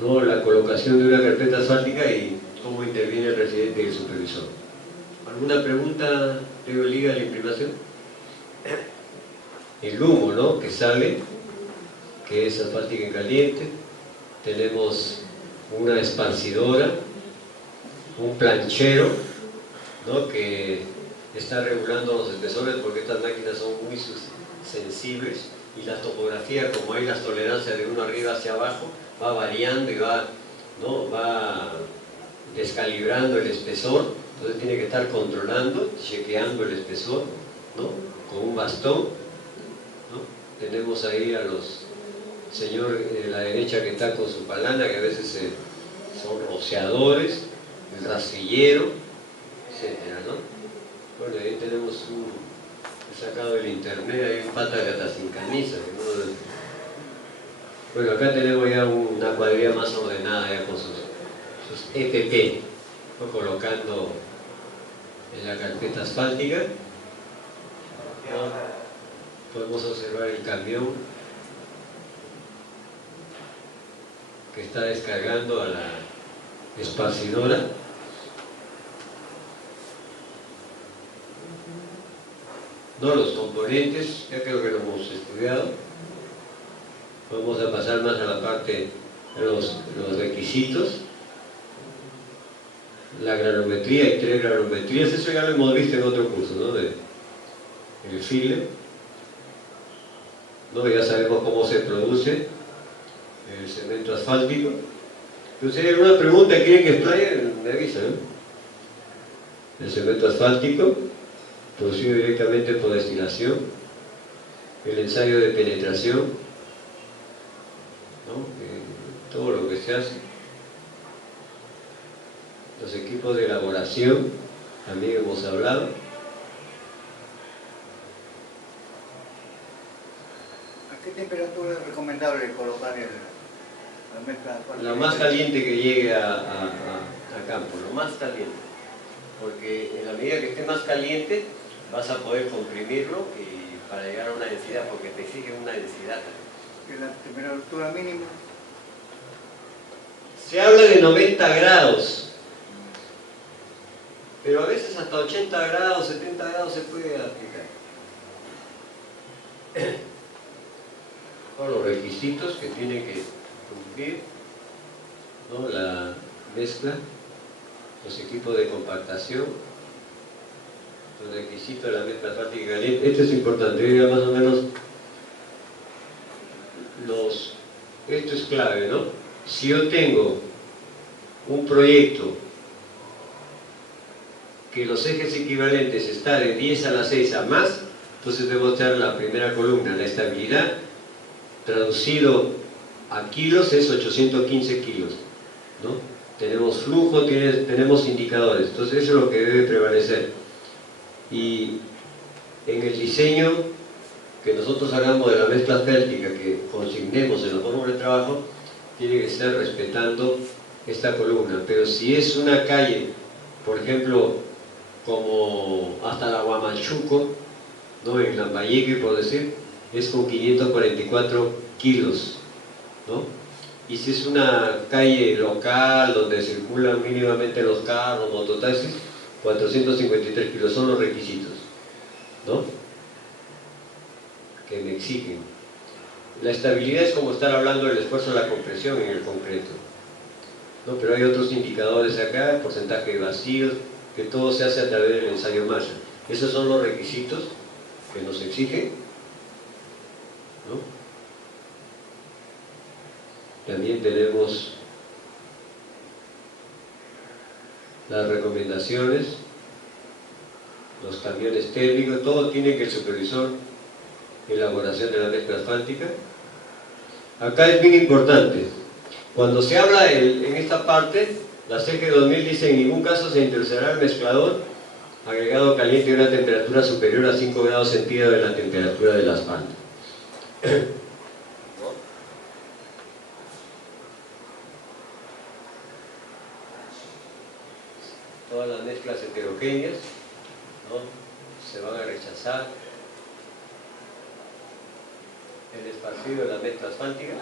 ¿no?, la colocación de una carpeta asfáltica y cómo interviene el residente y el supervisor. ¿Alguna pregunta? ¿Riego de liga a la imprimación? El humo, ¿no?, que sale, que es asfáltica en caliente. Tenemos una esparcidora, un planchero, ¿no?, que está regulando los espesores porque estas máquinas son muy sensibles y la topografía, como hay las tolerancias de uno arriba hacia abajo, va variando y va descalibrando el espesor. Entonces tiene que estar controlando, chequeando el espesor, ¿no?, con un bastón, ¿no? Tenemos ahí a los señores de la derecha que está con su palana, que a veces son rociadores, el rastrillero, etcétera, ¿no? Bueno, ahí tenemos he sacado del internet, hay un pata que está sin camisa, que no. Bueno, acá tenemos ya una cuadrilla más ordenada ya con sus EPP, ¿no?, colocando en la carpeta asfáltica, ¿no? Podemos observar el camión que está descargando a la esparcidora. No, los componentes, ya creo que lo hemos estudiado. Vamos a pasar más a la parte de los requisitos. La granometría, hay 3 granometrías, eso ya lo hemos visto en otro curso, ¿no?, el file, ¿no? Ya sabemos cómo se produce el cemento asfáltico. Pero si hay alguna pregunta que quieren que explaye, me avisan, ¿no? El cemento asfáltico, producido directamente por destilación, el ensayo de penetración, ¿no?, todo lo que se hace, los equipos de elaboración, también hemos hablado. ¿A qué temperatura es recomendable colocar la mezcla? La más caliente que llegue a campo, lo más caliente, porque en la medida que esté más caliente vas a poder comprimirlo y para llegar a una densidad, porque te exige una densidad. ¿Y la temperatura mínima? Se habla de 90 grados, pero a veces hasta 80 grados, 70 grados se puede aplicar. Todos los requisitos que tiene que cumplir, ¿no?, la mezcla, los equipos de compactación, los requisitos de la mezcla asfáltica caliente. Esto es importante, ya más o menos esto es clave, ¿no? Si yo tengo un proyecto que los ejes equivalentes están de 10 a la 6 a más, entonces debo echar la primera columna, la estabilidad, traducido a kilos es 815 kilos, ¿no? Tenemos flujo, tenemos indicadores, entonces eso es lo que debe prevalecer. Y en el diseño que nosotros hagamos de la mezcla asfáltica, que consignemos en la fórmula de trabajo, tiene que estar respetando esta columna. Pero si es una calle, por ejemplo, como hasta la Huamachuco, ¿no? En Lambayeque, por decir, es con 544 kilos, ¿no? Y si es una calle local donde circulan mínimamente los carros, mototaxis, 453 kilos son los requisitos, ¿no? Que me exigen. La estabilidad es como estar hablando del esfuerzo de la compresión en el concreto, ¿no? Pero hay otros indicadores acá, porcentaje de vacíos, que todo se hace a través del ensayo Marshall. Esos son los requisitos que nos exigen, ¿no? También tenemos las recomendaciones, los camiones térmicos, todo tiene que el supervisor, elaboración de la mezcla asfáltica. Acá es bien importante, cuando se habla en esta parte, la CG 2000 dice: en ningún caso se introducirá el mezclador agregado caliente a una temperatura superior a 5 grados centígrados de la temperatura del asfalto. Todas las mezclas heterogéneas, ¿no?, se van a rechazar. El esparcido de la mezcla asfáltica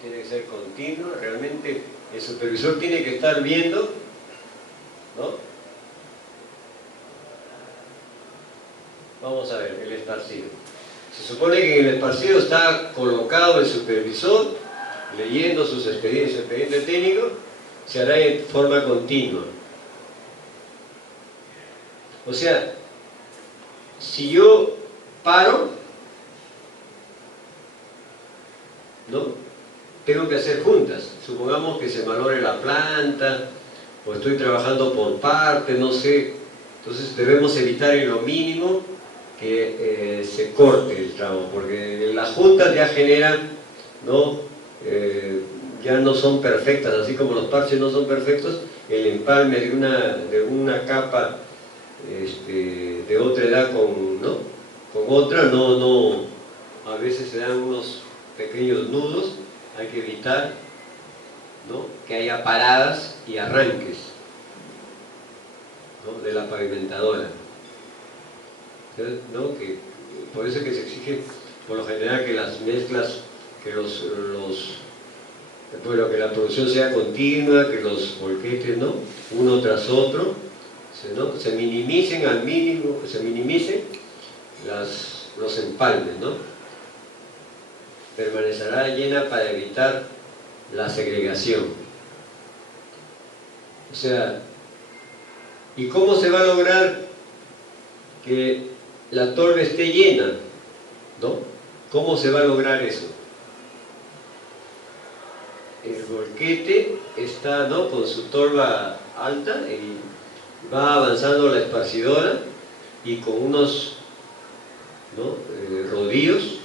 tiene que ser continuo. Realmente el supervisor tiene que estar viendo, ¿no? Vamos a ver, el esparcido. Se supone que en el esparcido está colocado el supervisor, leyendo sus expedientes, su expediente técnico, se hará en forma continua. O sea, si yo paro, ¿no?, tengo que hacer juntas. Supongamos que se malore la planta, o estoy trabajando por parte, no sé. Entonces debemos evitar en lo mínimo que se corte el tramo, porque las juntas ya generan, ¿no?, ya no son perfectas, así como los parches no son perfectos, el empalme de una capa de otra edad con otra, a veces se dan unos pequeños nudos. Hay que evitar, ¿no?, que haya paradas y arranques, ¿no?, de la pavimentadora, ¿no? Por eso es que se exige por lo general que las mezclas, que que la producción sea continua, que los volquetes, ¿no?, uno tras otro, ¿no?, se minimicen al mínimo, que se minimicen los empalmes, ¿no? Permanecerá llena para evitar la segregación. O sea, ¿y cómo se va a lograr que la torre esté llena, ¿no? ¿Cómo se va a lograr eso? El volquete está, ¿no?, con su torba alta y va avanzando la esparcidora, y con unos, ¿no?, rodillos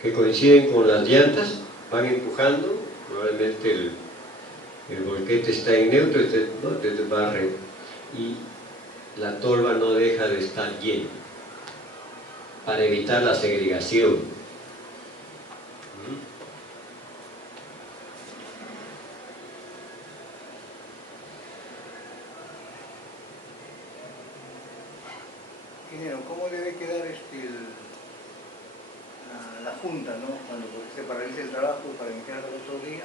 que coinciden con las llantas van empujando. Probablemente el volquete está en neutro, ¿no?, desde barre, y la torba no deja de estar llena para evitar la segregación. Ingeniero, ¿cómo debe quedar la junta, ¿no?, cuando se paralice el trabajo para iniciar el otro día?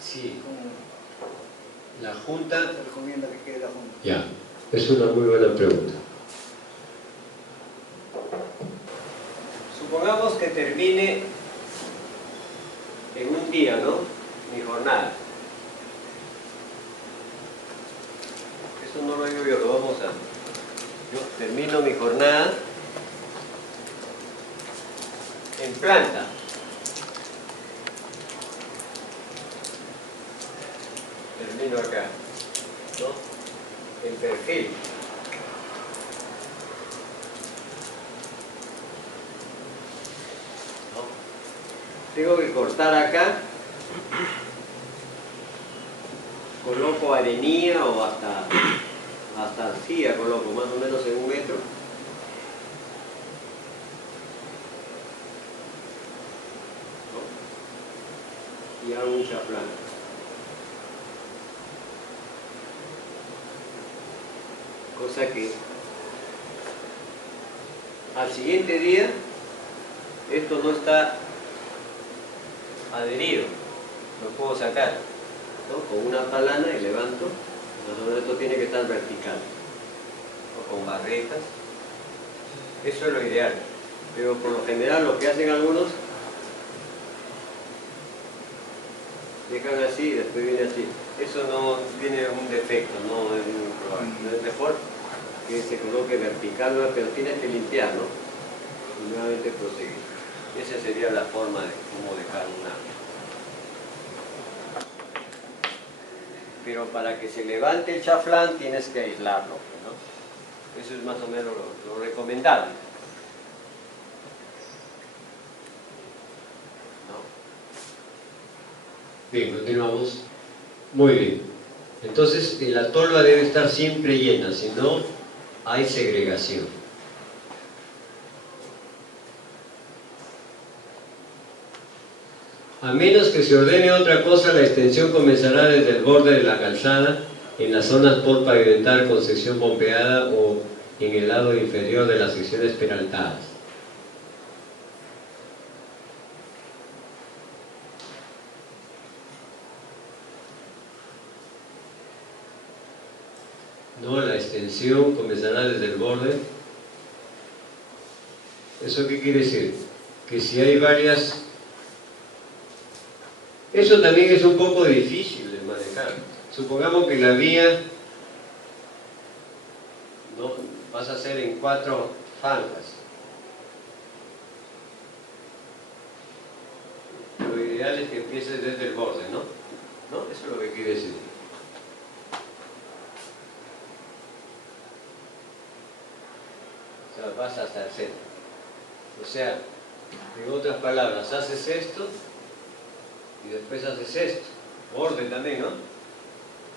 Sí. ¿Cómo La junta... se recomienda que quede la junta? Ya, es una muy buena pregunta. Supongamos que termine en un día, ¿no?, mi jornada. Eso no lo digo yo, lo vamos a... Yo termino mi jornada en planta. Termino acá, ¿no?, en perfil. ¿No? Tengo que cortar acá, coloco arenilla o hasta arcilla, coloco más o menos en 1 metro. ¿No? Y hago un chaplán. Cosa que al siguiente día esto no está adherido, lo puedo sacar, ¿no? Con una palana y levanto, entonces esto tiene que estar vertical, o con barretas. Eso es lo ideal, pero por lo general lo que hacen algunos, dejan así y después viene así. Eso no tiene un defecto, no es muy probable. No es mejor que se coloque vertical, ¿no? Pero tienes que limpiar, ¿no? Y nuevamente proseguir. Esa sería la forma de cómo dejar una. Pero para que se levante el chaflán tienes que aislarlo, ¿no? Eso es más o menos lo recomendable. ¿No? Bien, continuamos. Muy bien. Entonces la tolva debe estar siempre llena, si no hay segregación. A menos que se ordene otra cosa, la extensión comenzará desde el borde de la calzada, en las zonas por pavimentar con sección bombeada o en el lado inferior de las secciones peraltadas. No, la extensión comenzará desde el borde. ¿Eso qué quiere decir? Que si hay varias... Eso también es un poco difícil de manejar. Supongamos que la vía no vas a hacer en 4 franjas. Lo ideal es que empieces desde el borde, ¿no? ¿No? Eso es lo que quiere decir. O sea, vas hasta el centro. O sea, en otras palabras, haces esto y después haces esto. Borde también, ¿no?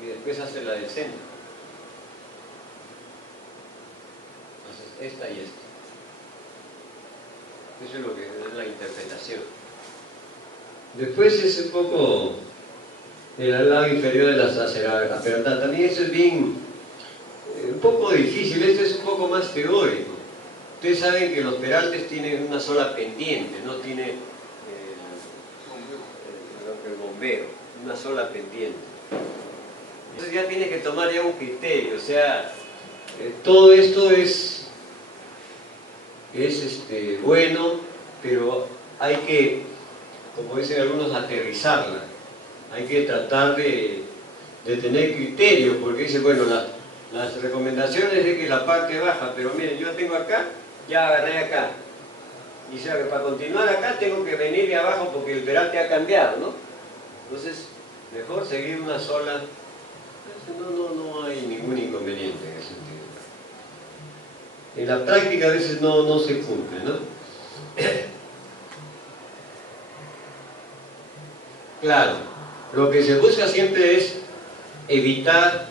Y después haces la del centro. Haces esta y esta. Eso es lo que es la interpretación. Después es un poco el lado inferior de las aceradas, pero también eso es bien un poco difícil. Esto es un poco más teórico. Ustedes saben que los peraltes tienen una sola pendiente, no tiene el bombeo, una sola pendiente. Entonces ya tienes que tomar ya un criterio, o sea, todo esto es bueno, pero hay que, como dicen algunos, aterrizarla. Hay que tratar de tener criterio, porque dice, bueno, las recomendaciones es que la parte baja, pero miren, yo tengo acá, ya agarré acá. Y o sea que para continuar acá tengo que venir de abajo porque el peralte ha cambiado, ¿no? Entonces, mejor seguir una sola. No hay ningún inconveniente en ese sentido. En la práctica a veces no se cumple, ¿no? Claro, lo que se busca siempre es evitar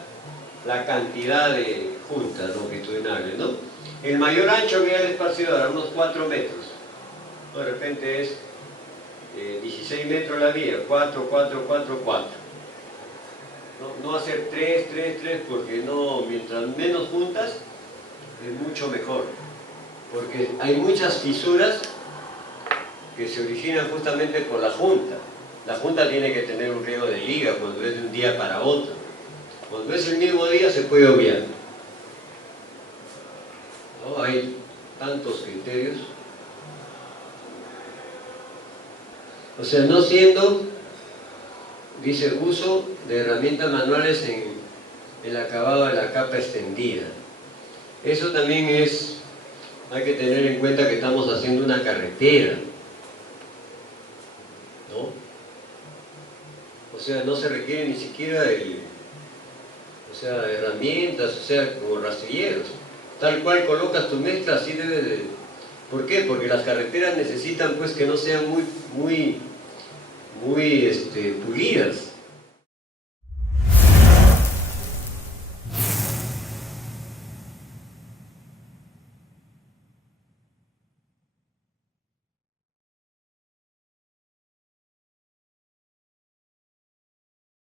la cantidad de juntas longitudinales, ¿no? El mayor ancho que hay al esparcido era unos 4 metros. De repente es 16 metros la vía, 4, 4, 4, 4. No hacer 3, 3, 3, porque no, mientras menos juntas es mucho mejor. Porque hay muchas fisuras que se originan justamente por la junta. La junta tiene que tener un riego de liga cuando es de un día para otro. Cuando es el mismo día se puede obviar. ¿No? Hay tantos criterios. O sea, no siendo, dice, uso de herramientas manuales en el acabado de la capa extendida. Eso también hay que tener en cuenta que estamos haciendo una carretera, ¿no? O sea, no se requiere ni siquiera herramientas, o sea, como rastrilleros. Tal cual colocas tu mezcla, así debe de... ¿Por qué? Porque las carreteras necesitan pues que no sean muy pulidas.